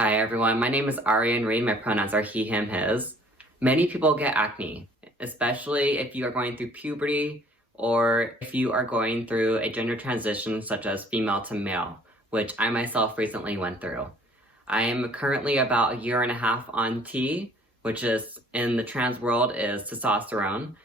Hi everyone, my name is Arian Reed. My pronouns are he, him, his. Many people get acne, especially if you are going through puberty or if you are going through a gender transition such as female to male, which I myself recently went through. I am currently about a year and a half on T, which is in the trans world is testosterone.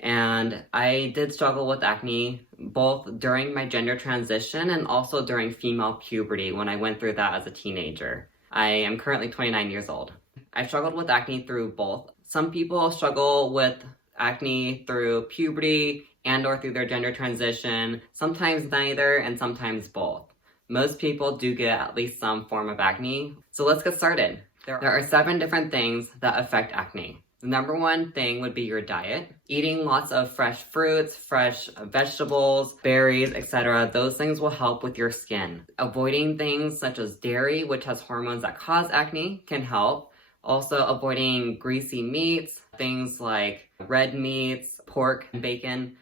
And I did struggle with acne both during my gender transition and also during female puberty when I went through that as a teenager. I am currently 29 years old. I struggled with acne through both. Some people struggle with acne through puberty and or through their gender transition, sometimes neither and sometimes both. Most people do get at least some form of acne. So let's get started. There are 7 different things that affect acne. The number one thing would be your diet. Eating lots of fresh fruits, fresh vegetables, berries, etc. Those things will help with your skin. Avoiding things such as dairy, which has hormones that cause acne, can help. Also avoiding greasy meats, things like red meats, pork, and bacon.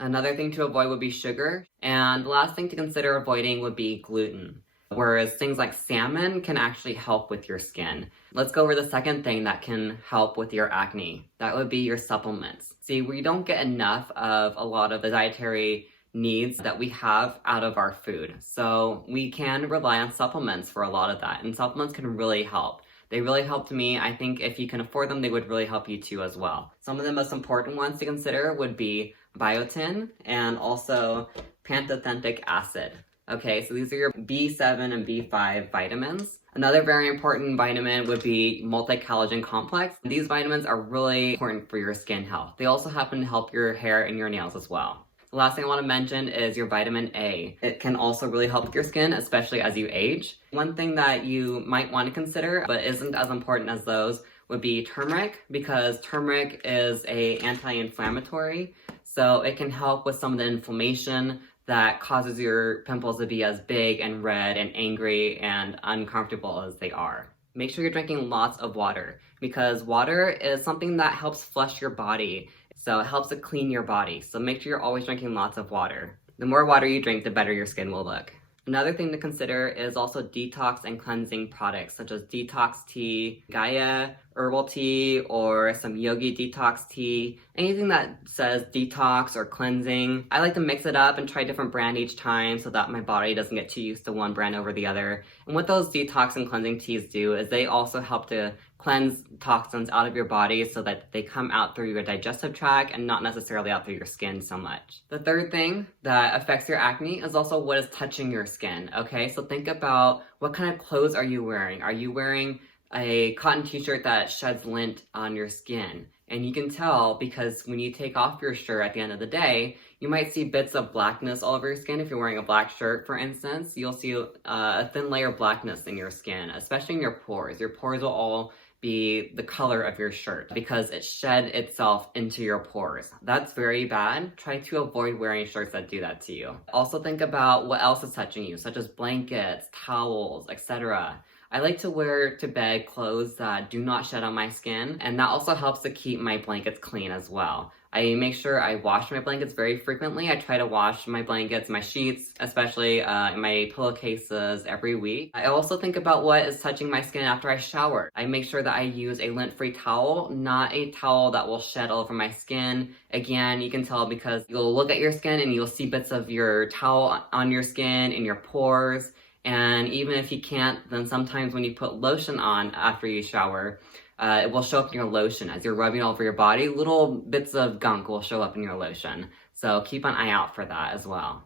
Another thing to avoid would be sugar. And the last thing to consider avoiding would be gluten. Whereas things like salmon can actually help with your skin. Let's go over the second thing that can help with your acne. That would be your supplements. See, we don't get enough of a lot of the dietary needs that we have out of our food. So we can rely on supplements for a lot of that. And supplements can really help. They really helped me. I think if you can afford them, they would really help you too as well. Some of the most important ones to consider would be biotin and also pantothenic acid. Okay, so these are your B7 and B5 vitamins. Another very important vitamin would be multi-collagen complex. These vitamins are really important for your skin health. They also happen to help your hair and your nails as well. The last thing I want to mention is your vitamin A. It can also really help with your skin, especially as you age. One thing that you might want to consider, but isn't as important as those, would be turmeric, because turmeric is an anti-inflammatory. So it can help with some of the inflammation that causes your pimples to be as big and red and angry and uncomfortable as they are. Make sure you're drinking lots of water, because water is something that helps flush your body. So it helps to clean your body. So make sure you're always drinking lots of water. The more water you drink, the better your skin will look. Another thing to consider is also detox and cleansing products such as detox tea, Gaia herbal tea, or some yogi detox tea. Anything that says detox or cleansing. I like to mix it up and try a different brand each time so that my body doesn't get too used to one brand over the other. And what those detox and cleansing teas do is they also help to cleanse toxins out of your body so that they come out through your digestive tract and not necessarily out through your skin so much. The third thing that affects your acne is also what is touching your skin, okay? So think about what kind of clothes are you wearing? Are you wearing a cotton t-shirt that sheds lint on your skin? And you can tell because when you take off your shirt at the end of the day, you might see bits of blackness all over your skin. If you're wearing a black shirt, for instance, you'll see a thin layer of blackness in your skin, especially in your pores. Your pores will all be the color of your shirt because it shed itself into your pores. That's very bad. Try to avoid wearing shirts that do that to you. Also think about what else is touching you, such as blankets, towels, etc. I like to wear to bed clothes that do not shed on my skin, and that also helps to keep my blankets clean as well. I make sure I wash my blankets very frequently. I try to wash my blankets, my sheets, especially my pillowcases every week. I also think about what is touching my skin after I shower. I make sure that I use a lint-free towel, not a towel that will shed all over my skin. Again, you can tell because you'll look at your skin and you'll see bits of your towel on your skin, in your pores. And even if you can't, then sometimes when you put lotion on after you shower, it will show up in your lotion. As you're rubbing all over your body, little bits of gunk will show up in your lotion. So keep an eye out for that as well.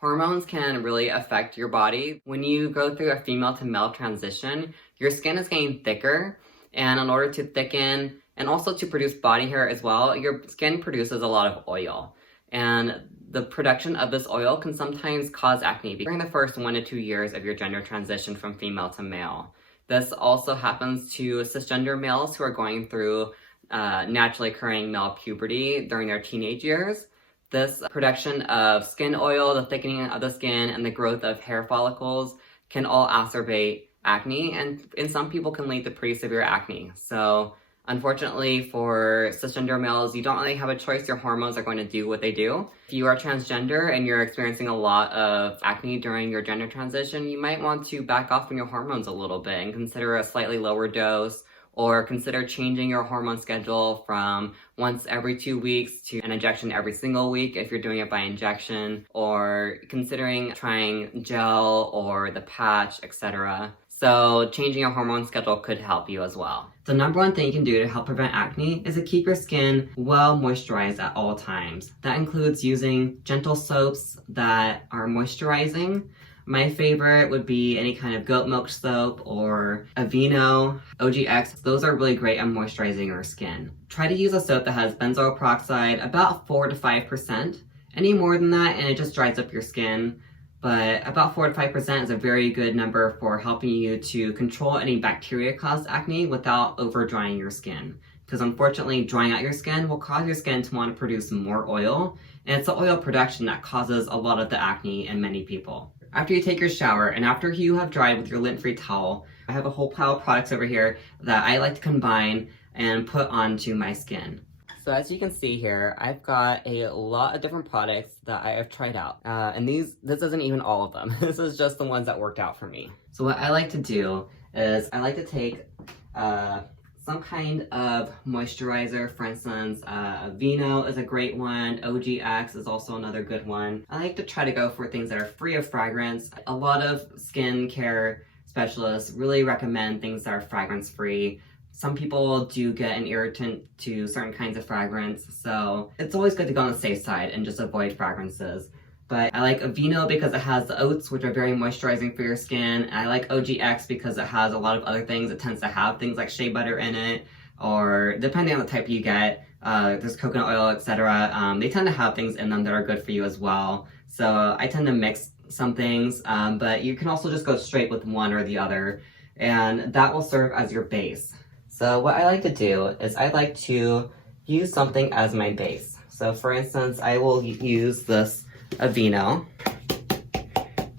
Hormones can really affect your body. When you go through a female to male transition, your skin is getting thicker. And in order to thicken and also to produce body hair as well, your skin produces a lot of oil. And the production of this oil can sometimes cause acne during the first 1 to 2 years of your gender transition from female to male. This also happens to cisgender males who are going through naturally occurring male puberty during their teenage years. This production of skin oil, the thickening of the skin, and the growth of hair follicles can all exacerbate acne, and in some people can lead to pretty severe acne. So Unfortunately, for cisgender males, you don't really have a choice. Your hormones are going to do what they do. If you are transgender and you're experiencing a lot of acne during your gender transition, you might want to back off on your hormones a little bit and consider a slightly lower dose, or consider changing your hormone schedule from once every 2 weeks to an injection every single week if you're doing it by injection, or considering trying gel or the patch, etc. So changing your hormone schedule could help you as well. The number one thing you can do to help prevent acne is to keep your skin well moisturized at all times. That includes using gentle soaps that are moisturizing. My favorite would be any kind of goat milk soap or Aveeno, OGX. Those are really great at moisturizing your skin. Try to use a soap that has benzoyl peroxide, about 4 to 5%. Any more than that and it just dries up your skin. But about 4 to 5% is a very good number for helping you to control any bacteria-caused acne without over-drying your skin. Because unfortunately, drying out your skin will cause your skin to want to produce more oil, and it's the oil production that causes a lot of the acne in many people. After you take your shower and after you have dried with your lint-free towel, I have a whole pile of products over here that I like to combine and put onto my skin. So as you can see here, I've got a lot of different products that I have tried out. And this isn't even all of them. This is just the ones that worked out for me. So what I like to do is I like to take some kind of moisturizer. For instance, Aveeno is a great one. OGX is also another good one. I like to try to go for things that are free of fragrance. A lot of skincare specialists really recommend things that are fragrance free. Some people do get an irritant to certain kinds of fragrance, so it's always good to go on the safe side and just avoid fragrances. But I like Aveeno because it has the oats, which are very moisturizing for your skin. I like OGX because it has a lot of other things. It tends to have things like shea butter in it, or depending on the type you get, there's coconut oil, etc. They tend to have things in them that are good for you as well. So I tend to mix some things, but you can also just go straight with one or the other, and that will serve as your base. So what I like to do is I like to use something as my base. So for instance, I will use this Aveeno,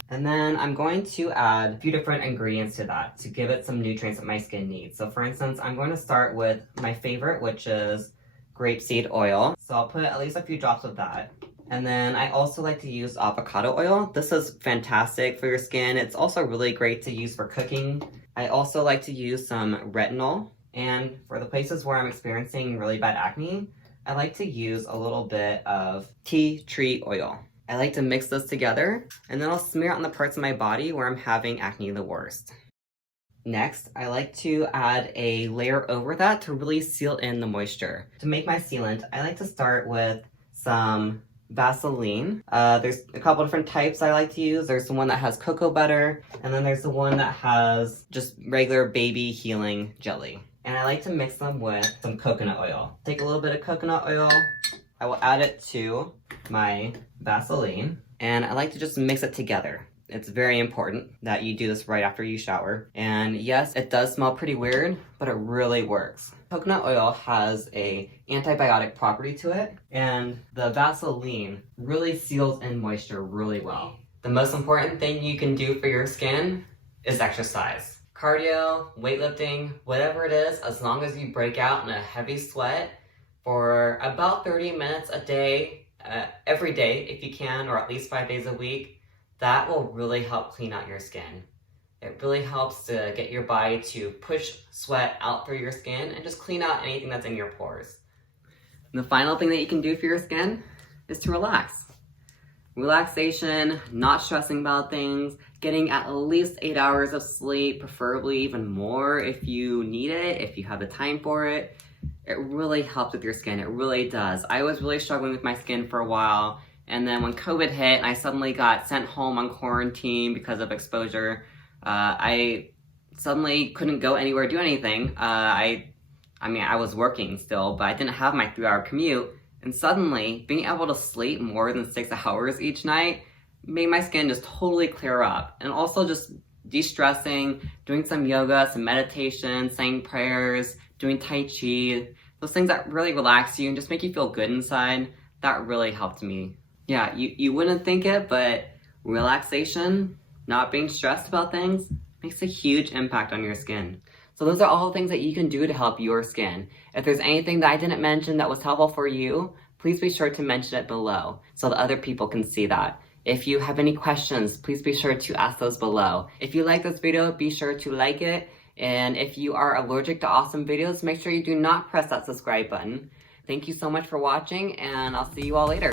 and then I'm going to add a few different ingredients to that to give it some nutrients that my skin needs. So for instance, I'm going to start with my favorite, which is grapeseed oil. So I'll put at least a few drops of that. And then I also like to use avocado oil. This is fantastic for your skin. It's also really great to use for cooking. I also like to use some retinol. And for the places where I'm experiencing really bad acne, I like to use a little bit of tea tree oil. I like to mix this together, and then I'll smear it on the parts of my body where I'm having acne the worst. Next, I like to add a layer over that to really seal in the moisture. To make my sealant, I like to start with some Vaseline. There's a couple different types I like to use. There's the one that has cocoa butter, and then there's the one that has just regular baby healing jelly. And I like to mix them with some coconut oil. Take a little bit of coconut oil, I will add it to my Vaseline, and I like to just mix it together. It's very important that you do this right after you shower. And yes, it does smell pretty weird, but it really works. Coconut oil has a antibiotic property to it, and the Vaseline really seals in moisture really well. The most important thing you can do for your skin is exercise. Cardio, weightlifting, whatever it is, as long as you break out in a heavy sweat for about 30 minutes a day, every day if you can, or at least 5 days a week, that will really help clean out your skin. It really helps to get your body to push sweat out through your skin and just clean out anything that's in your pores. And the final thing that you can do for your skin is to relax. Relaxation, not stressing about things, getting at least 8 hours of sleep, preferably even more if you need it, if you have the time for it. It really helps with your skin, it really does. I was really struggling with my skin for a while, and then when COVID hit and I suddenly got sent home on quarantine because of exposure, I suddenly couldn't go anywhere, do anything. I was working still, but I didn't have my 3-hour commute. And suddenly, being able to sleep more than 6 hours each night made my skin just totally clear up. And also just de-stressing, doing some yoga, some meditation, saying prayers, doing Tai Chi, those things that really relax you and just make you feel good inside, that really helped me. Yeah, you wouldn't think it, but relaxation, not being stressed about things, makes a huge impact on your skin. So those are all the things that you can do to help your skin. If there's anything that I didn't mention that was helpful for you, please be sure to mention it below so that other people can see that. If you have any questions, please be sure to ask those below. If you like this video, be sure to like it. And if you are allergic to awesome videos, make sure you do not press that subscribe button. Thank you so much for watching, and I'll see you all later.